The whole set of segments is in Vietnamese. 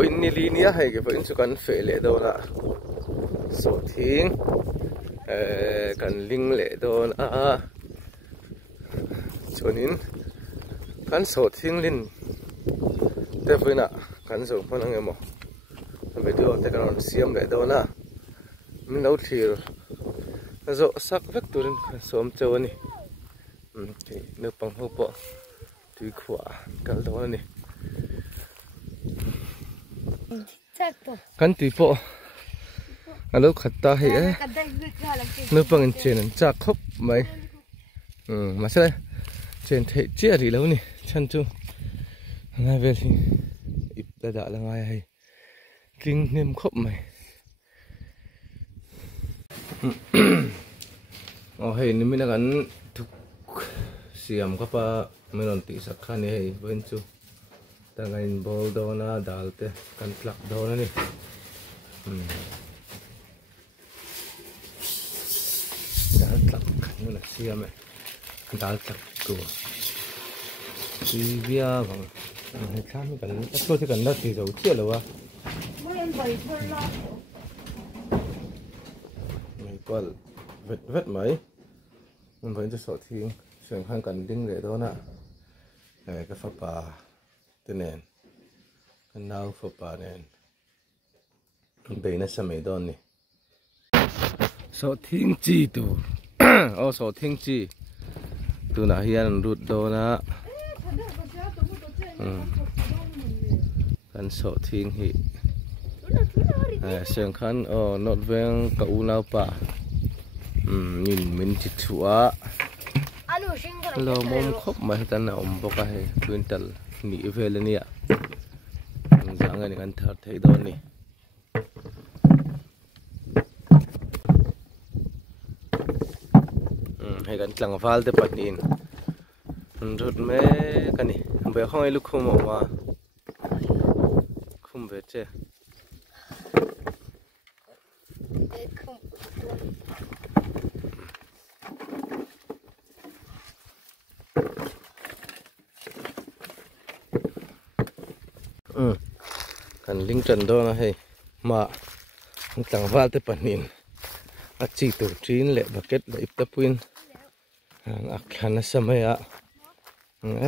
phơi ni li nia hay cái phơi chu kan fe le do na so thing kan ling le do na chuanin kan so thing lin te phơi na kan zo phang ang emo video te kan siam le do na min lo thir zo sak vek turin som chawani thì nước bằng hộp bộ tùy khỏa cả đó này căn tùy bộ alo khát ta hệ nước bằng trên chạc khóc mấy mà sao trên thể chia gì lâu này chân chu ngay về thì ít đã là ngay hay kinh niệm khóc mày hay nên mình gắn siam ka pa meron ti sakha ni hei wen chu tangain bol do na dalte kan plak do na ni dal tlak kan na siam dal tlak ko ti bia bang hai tham kan to ti kan na ti zo chia lo wa mai pal vet vet mai mình vẫn cho sọ thiên sườn khăn cần đinh để đó nè cái phập bà tên nền cái nào phập bà nền bên nó xem mấy đòn nè sọ thiên chi tu sọ thiên chi tu nãy hiền rụt đó nè kan sọ thiên hi sườn khăn nốt ven cậu nào pa nhìn mình chít chua lo mom khóc mà tan nào bốc cái quintal nỉ về lên nè dạng này kan thật thấy đó nè hay kan tlang val te patin rut me kan ni be khoi lu khum ma khum ve che kan ling trần đó là hay mà tảng val tới bản nhìn chỉ tổ chín lệ bucket lệ tập win khăn sâm hay ạ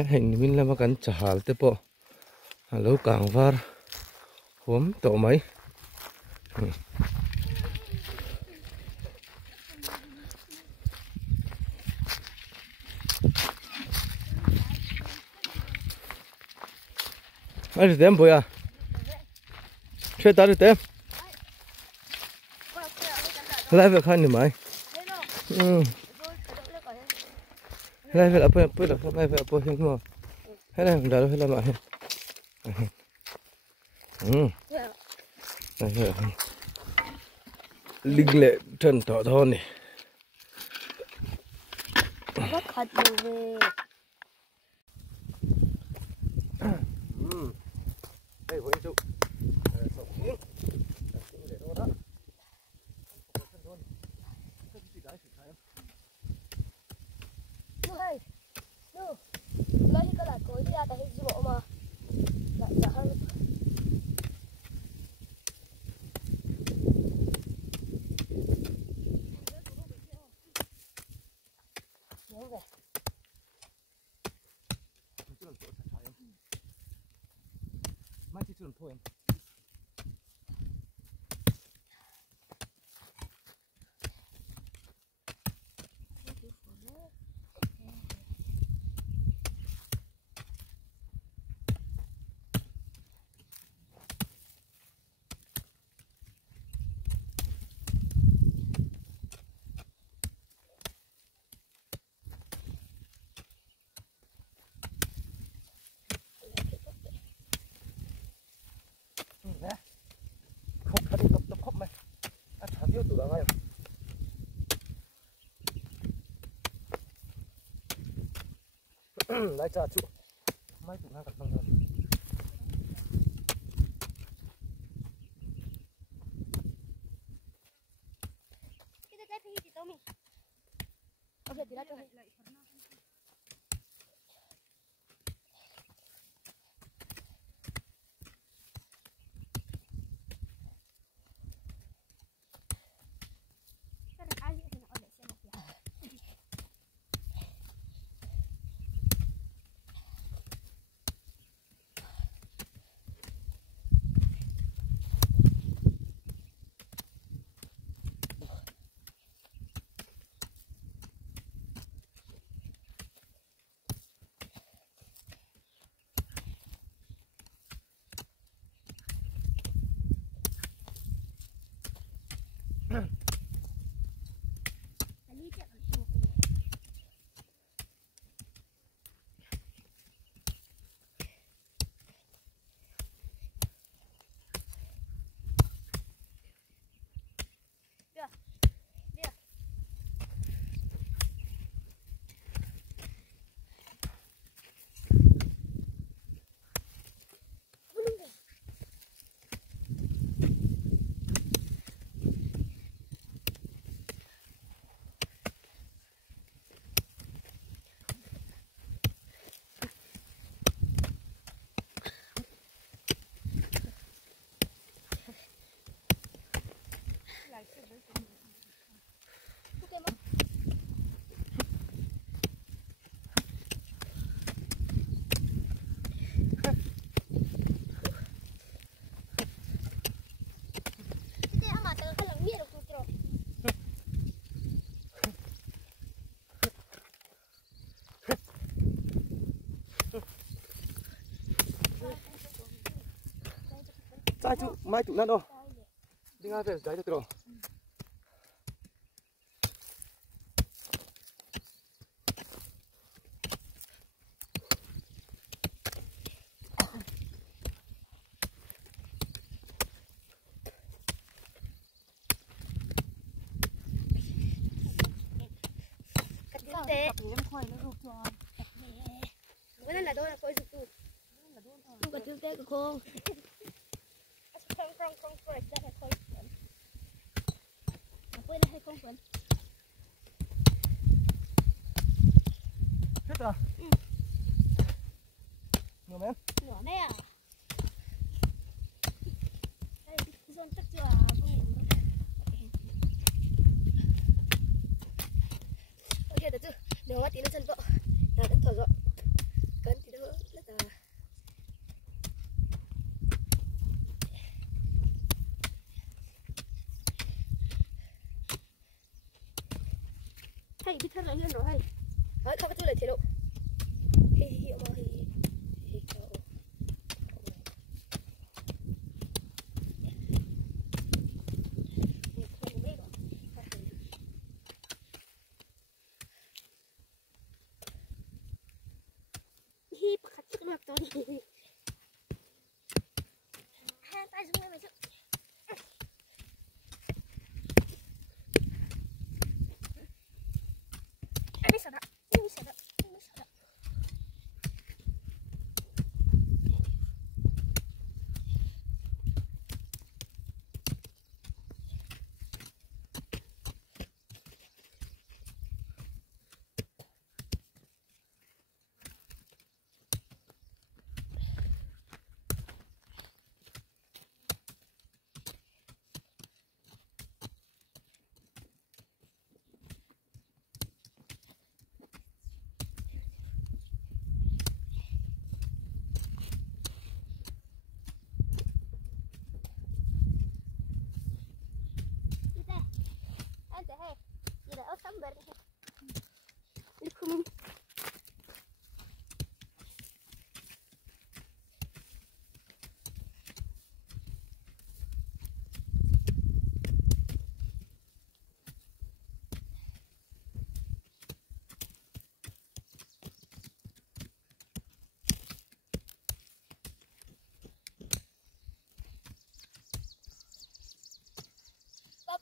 hình mình làm cái chả hal tới bộ lâu càng var hôm tổ mấy ai được tem bồi à chơi ta được tem lại việc khăn thì mày lại việc apa apa dah lại việc apa yang semua hay là dah hay là mày linh lệ trần tỏ thon này đây với chú sọc tiếng để đâu đó Hey, no, lagi kalau kau dia ada hijau ma, tak jahat. Mai chỉ chuẩn thôi. Lại trả trụ mai cũng đang cẩn thận rồi. Kita cái gì tao mình. Ok, thì lại cho lại. trái chú mai tụ nát đâu đi ngay về trái cho tôi rồi thế cái này là đôi là coi giúp tu tu cái tiêu tế của cô không phải ra là coi quên hay không quên hết rồi nhỏ mấy nhỏ này à đây dọn chắc chưa ok được chưa nếu mà tí nó chân vợ là vẫn thở rộng cân thì đỡ rất là hay biết thân lại hơn rồi hay nói không có tôi lại chế độ hi mà hi hai tay xuống đây mày chứ em biết sao đó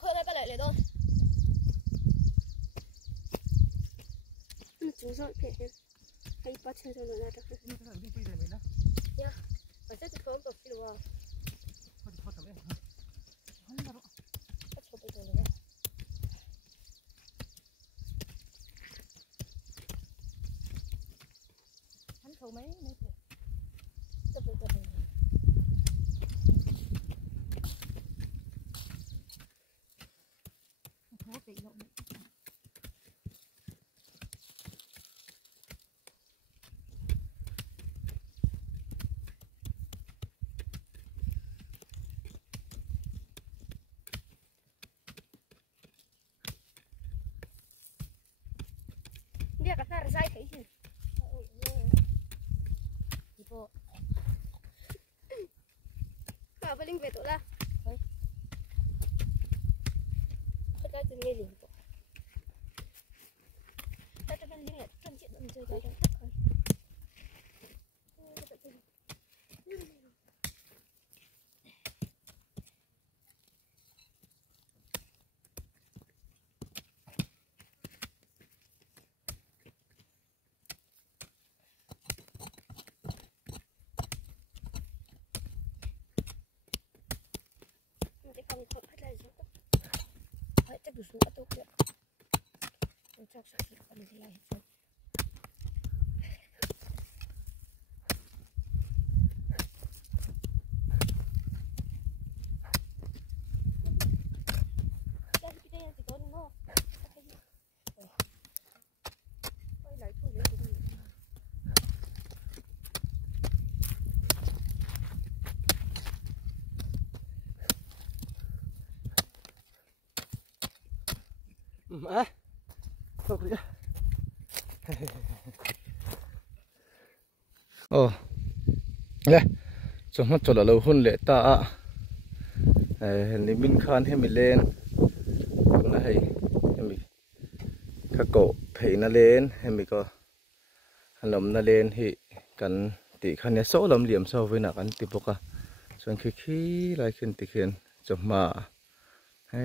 khơi cái lại thôi chúng rồi phải hay bắt chân rồi là được nhá phải sẽ chụp không được chứ đúng không bắt chụp được rồi hắn thầu mấy chụp được rồi dia kata resai kayak gini. Ibu. Apa paling betul lah. Kita tu ni lih. Kita kan lihat kan cik nak menjaga kan. Không hết lại xuống hãy chắc được xuống tốt kìa chắc sẽ không được lại hết đây cái này thì có đúng không quay lại thôi để à không được đây chúng nó cho là lâu hơn lệ ta hình như mình khan hay mình lên cũng là hay mình các cổ phải nó lên hay mình có lồng nó lên thì cần tỷ khăn nhớ số lồng liềm so với nãy cần tỷ bốc à xong khi lại khiến tỷ khiến chụp mà hay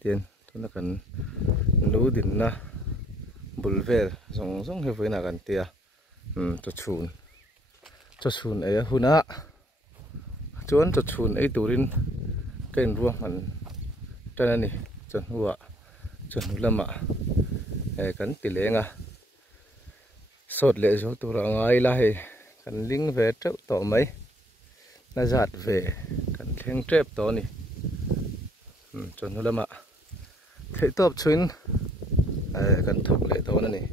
tiền tôi nó cần lú đỉnh na bul về giống giống hay với nãy cần tia cho chun ấy huna chuan cho chun ấy turin cái ruộng mình cho nên này chun hua chun lama cần tỷ lệ à sốt lệ số tu ra ngay là hay cần lính về treo tổ mấy nó giạt về cần khen trép tổ này chun hua lama thấy top chuyên cần thọc lệ tổ này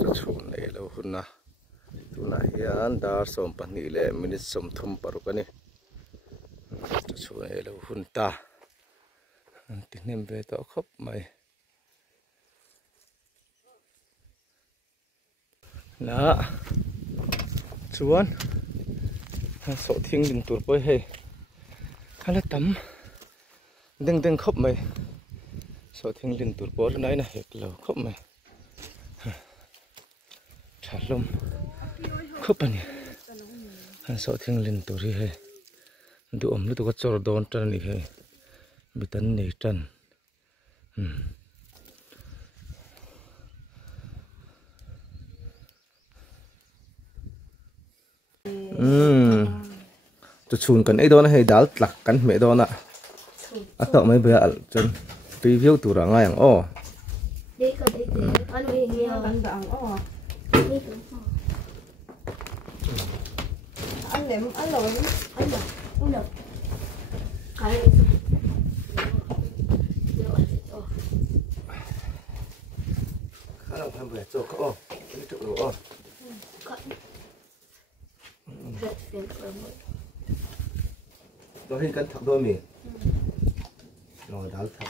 cho chun này lâu hơn na tu na hian dar som pani le minute som thum paruk ani cho chun này lâu hơn ta tin em về tổ khóc mày đó chuan sổ thiên đình tuột bơi hay hay là tắm đừng đừng khóc mày sổ thiên đình tuột bơi này này hết lâu khóc mày trả lông khóc anh sổ thiên đình tuột đi hay tụ ẩm tụ có cho đón trần này hay bị tấn này trần tụi chun cần ấy đó hay đào lạc cắn mẹ đó nè tao mấy bữa chân review tụi ra ngay ô đi coi đi anh đi nhiều anh bạn ô anh lượm anh lội anh lượm anh lượm cái khá là tham về cho cô đi chụp đồ ô nó hình cân thật đôi mì rồi đào thật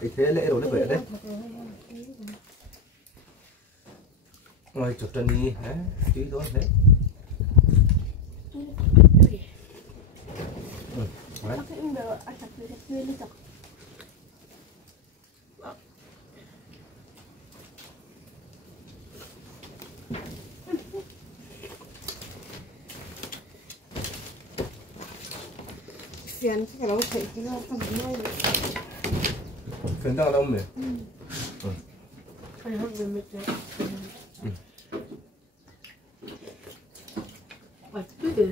ý thế lễ rồi nó về đấy ngồi chụp chân đi hả tí thôi đấy Phiền cái đó phải cái nó không nói được. Phiền tao đông này. Phải học về mệt đấy. Phải cứ để.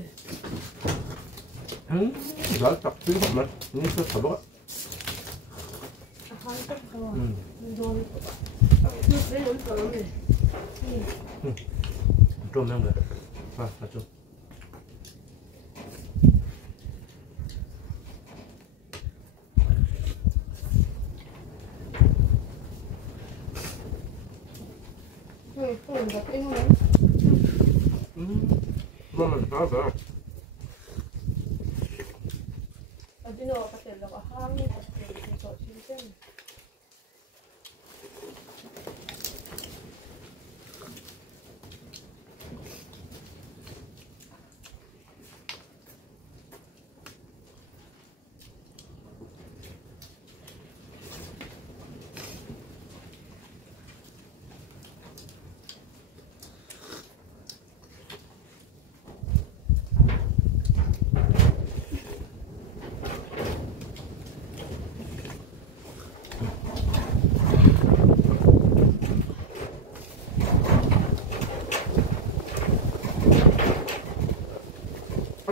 Giỏi tập tí học mà, nhưng sao tập đó. Hai tập rồi. Rồi. Cứ để lớn rồi này. Trôm em rồi. À, trôm. Mamma, ja, ja. Ở nó có thể là có hang như thế thì có chuyện chứ.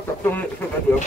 Tập trung lại không được.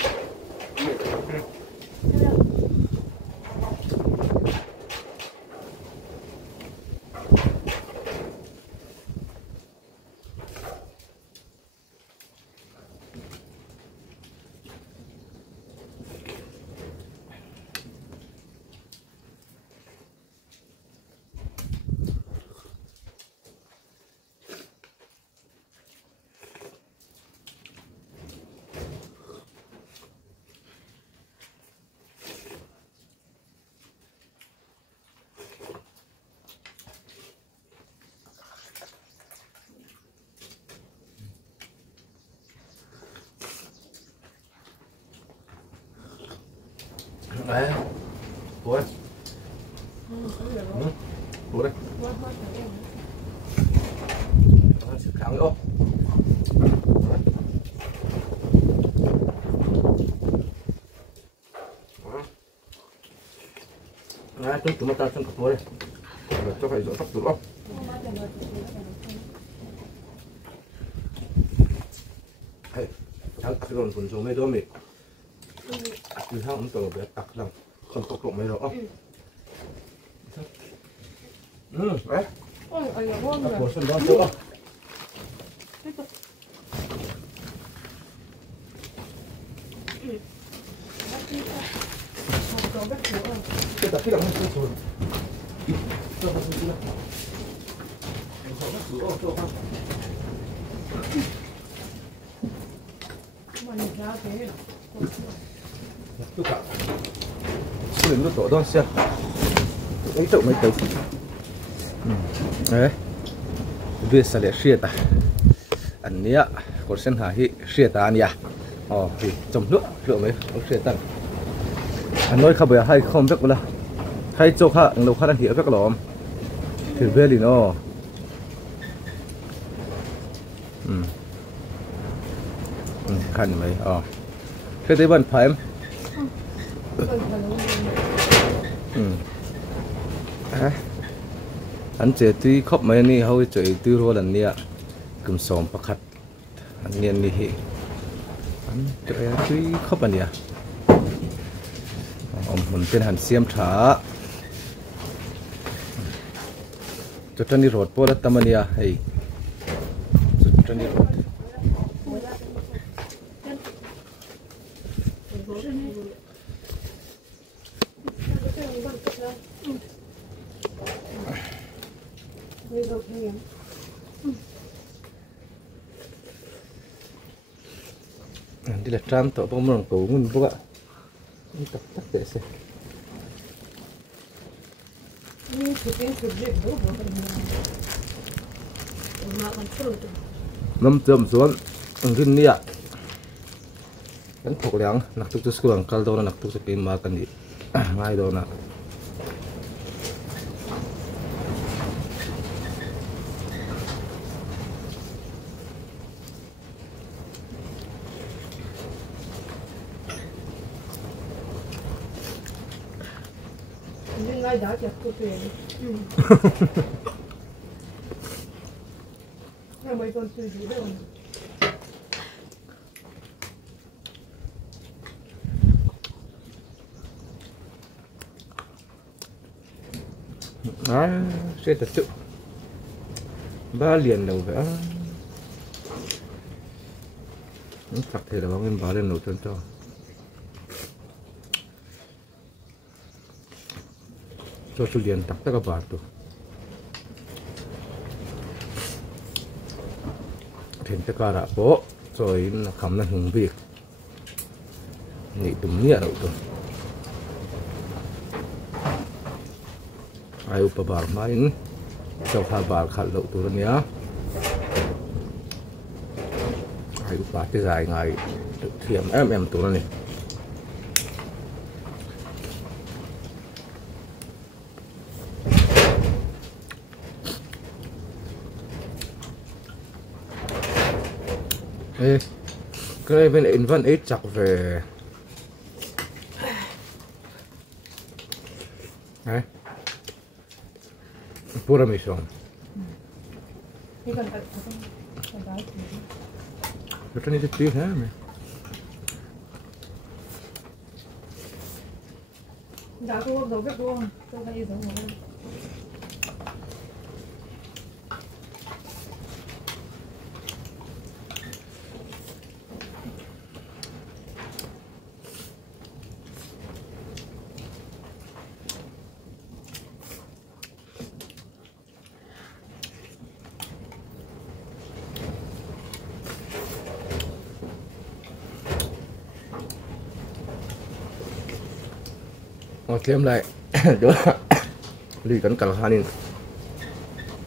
đấy bố đây bố đây kháng nữa đấy tôi chúng ta chân cặp bố đây cho phải dọn tóc đúng không hey chẳng tắc rồi còn số mấy đứa mình từ hai ông tổ bé tắc làm không tốc độ mấy đó đấy của sân đó chỗ kita tidak masuk sur. Coba sudah. Coba. Mana jaga? Tuh. Sudah itu tuh doang sih. Itu mấy tờ. Đấy. Biết sao lại xịt à? Anh nhá, còn sen hà hi xịt à anh ya. Thì trong nước mấy ông xịt tận. Anh nói không phải hay không biết là hay cho khác anh đâu khác đang hiểu biết lắm thì về đi nó khăn mấy thế thấy vẫn phải em anh chơi tuy khóc mấy ni hầu chơi tuy rồi lần nia cầm sòng bạc khát anh niên ni hi anh chơi tuy khóc anh nia mìnhเป็นหันเสียมถาจุดนี้รถพอแล้วตมันยาให้จุดนี้รถที่ละตามต่อพวกมันกูมันพวกนี่ตักเตะสิน้ำเติมส่วนขึ้นเนี่ยกันถกเหลียงนักตุกจะสกุลังคัลโดนนักตุกจะกินมากันดิง่ายโดนนะNgay đó chặt cô tiền. Ngày mấy con suy nghĩ đâu. Đó, sẽ thật sự ba liền đầu vẽ thật thể là bóng em ba liền đầu chân cho số liền tắt tất cả bát rồi thì tất cả đã bố rồi là khám là hưởng việc nghỉ tùm nhẹ đâu rồi ai upa bar main cho pha bar khát lậu tôi nhá ai upa cái dài ngày thiểm em tôi này ê cái này bên in văn ít chặt về đấy pura mission Betul ni dia ha me. Đã có dấu vết luôn, tôi thấy dấu rồi. Thêm lại đó lì cắn cẳng hai nên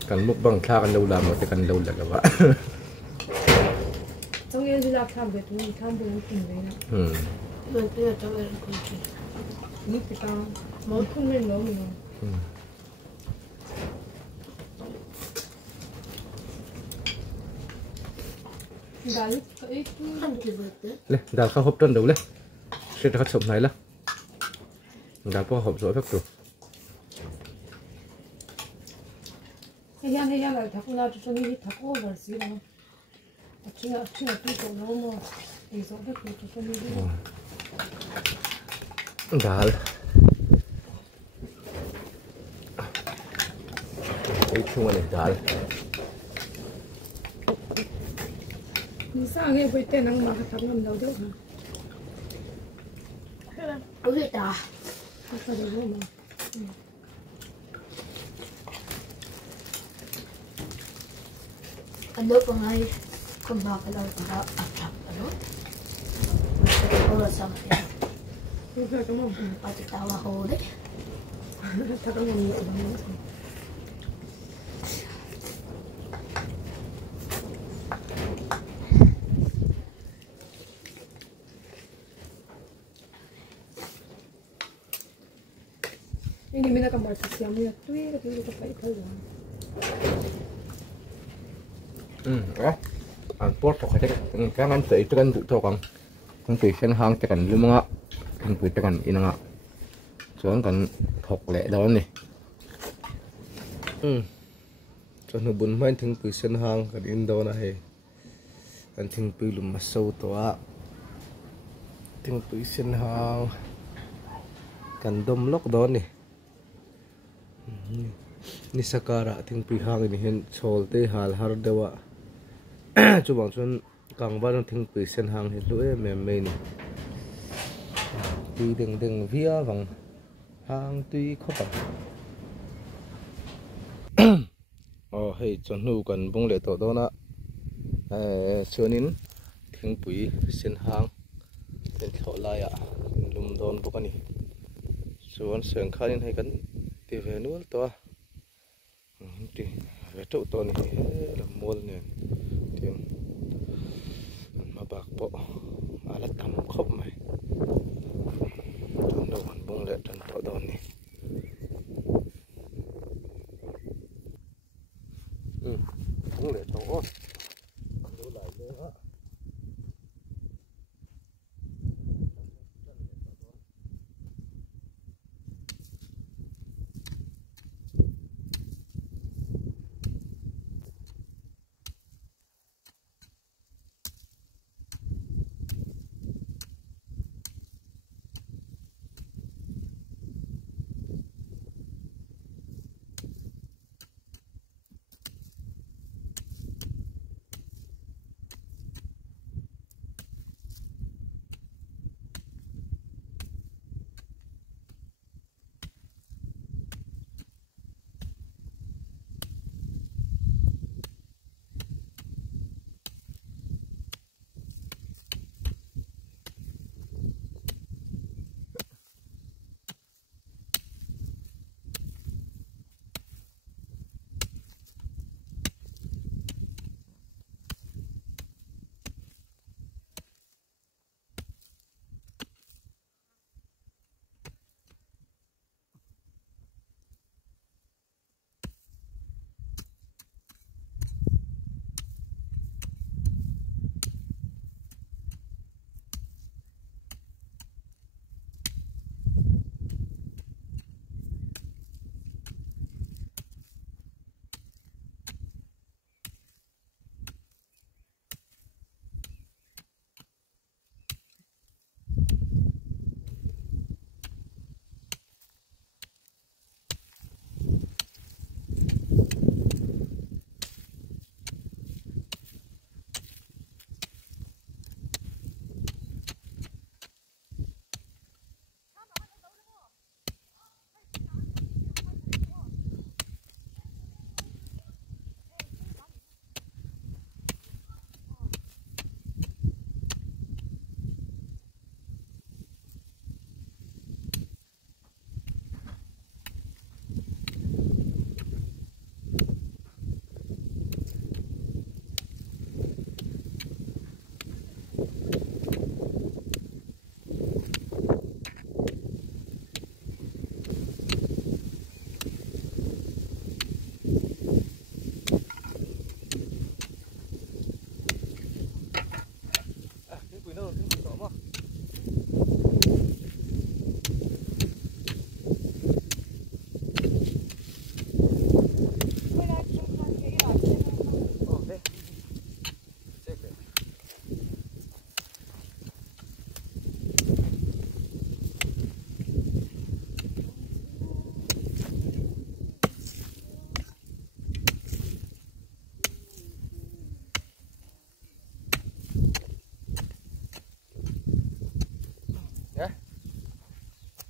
cắn múc bằng tha cắn lâu làm mà cái cắn lâu là các bạn Trong kia thì làm về tôi tham vấn tình đấy. Ừ. Rồi tôi ở trong đây là 이쁘다. 머리통을 너무. 나 이쁜 게 뭐였대? lên đào khá hộp trên đầu lên sẽ ra sụp này là đào có hộp rồi phép rồi 해양 날 닫고 나도 저기 닫고 갈 수 있나? 아침에 또 너무 이서 또 저기 đào cái chung này đào 이상해 볼 때는 막 닫고 나도 모르겠다. 아까 저거 뭐. Anh đốt vào ngay con bò cái đầu của nó ập ập vào đốt hồ là xong rồi 그래서 좀 bao nhiêu tao vào hồ đấy 닫고 나면 너무 ini mina kamar siamnya tuh itu kayak itu anh post cho khách cái anh thấy trên tự cho con từ sân hàng cho cảnh luôn ạ anh từ cho cảnh in ạ xuống cảnh thọc lẹ đó này cho nó buồn mấy thằng từ sân hàng cái in đó này anh thằng từ lùm mà sâu to thằng từ sân hàng cảnh đông lốc đó này ni sakara thing pi hang ni hen cholte hal har dewa chu bang chun kang ban thing pi sen hang he lu em me ni ti ding ding via vang hang tui kho pa hei chon nu kan bung le to do na chuanin thing pi sen hang ten tho la ya lum don bu kani chuan seng khanin hei kan ti ve nual to thì về chỗ tôi này là mua nè tiền mà bạc bộ là tầm khóc mày trong đầu hắn bung lệ trên thọ đòn này bung lệ thọ ôn đổ lại nữa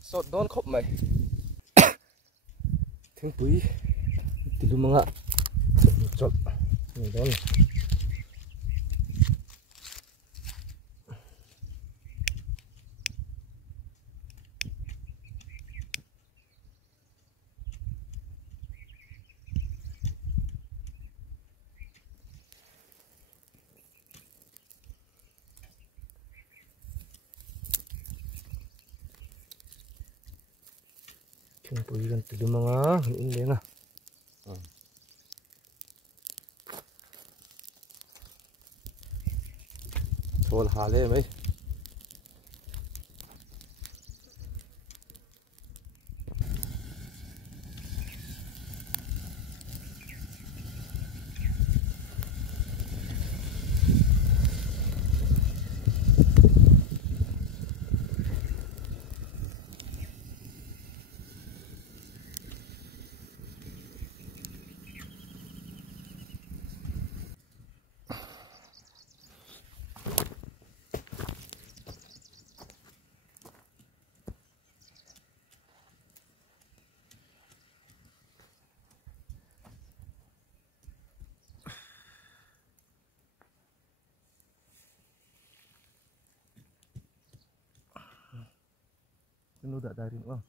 sọt đón khóc mày thằng bụi từ lúc mà chọn người đó thằng bụi gần từ lúc mà in lên à thôi hà lên mấy nó đã dari đúng không?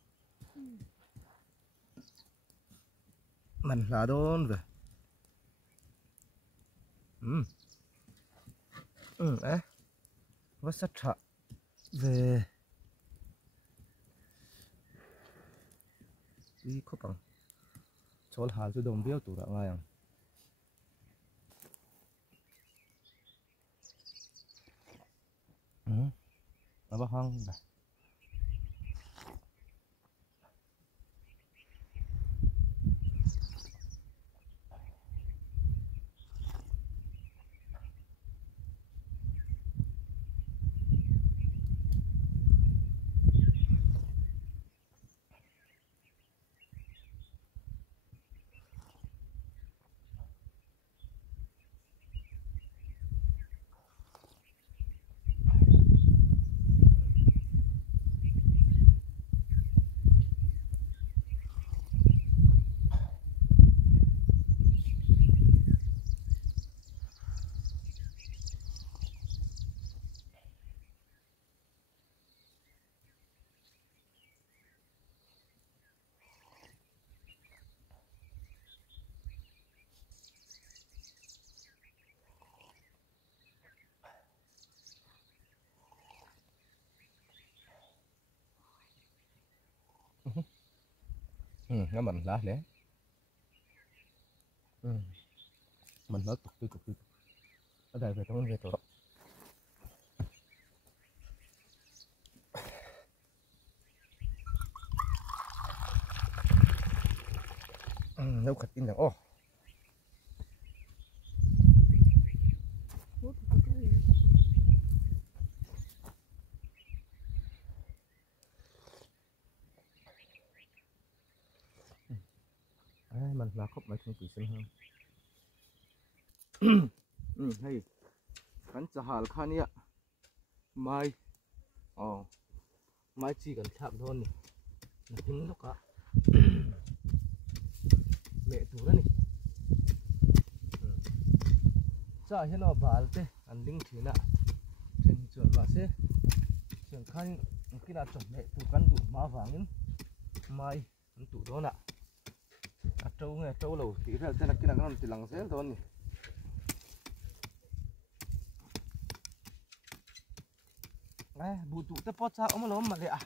Mình là đón về. Ấy. Vắt sắt thạ về. Đi có bằng. Chól hà cho đồng biếu tủ đã ngay à. Nó bao hoang này. Nó mình lá lẽ mình nó tục ở đây về trong về tổ nấu khát in rằng ô mình là khóc mấy thằng quỷ sinh hơn hay khán giả hal khan ya mai mai chỉ cần chạm thôi nè là tính nó cả mẹ tủ đó nè cha hiện nó bảo thế anh đinh thì nè trên chuẩn bà sẽ chuẩn khăn cái nào chuẩn mẹ tủ căn tủ má vàng mai tủ đó nè trâu nghe trâu lầu tí ra tên là cái nào nó chỉ lằng xén thôi nè bù tụ tép pot sao ông nó mà lẹ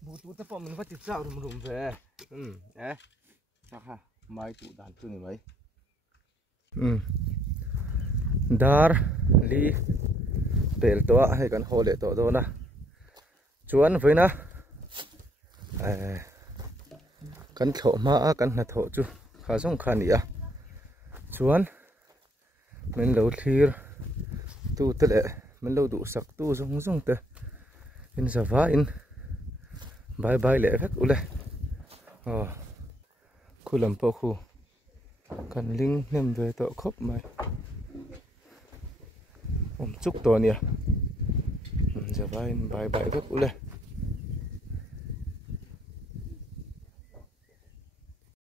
bù tụ tép pot mình phải chích sao rồi mình về chắc ha mai tụ đàn thứ này mấy dar li bel to hay cần hồ lệ to đó nè chuan với nó cần thổ mà cần là thổ chứ khá giống khá nhỉ chuan mình lâu thir tu tệ mình lâu đủ sặc tu giống tệ in giờ vá in bye bye lệ phép ule khu làm bao khu cần linh nem về tội khóc mày chúc to nhỉ giờ vai bài bài rất ule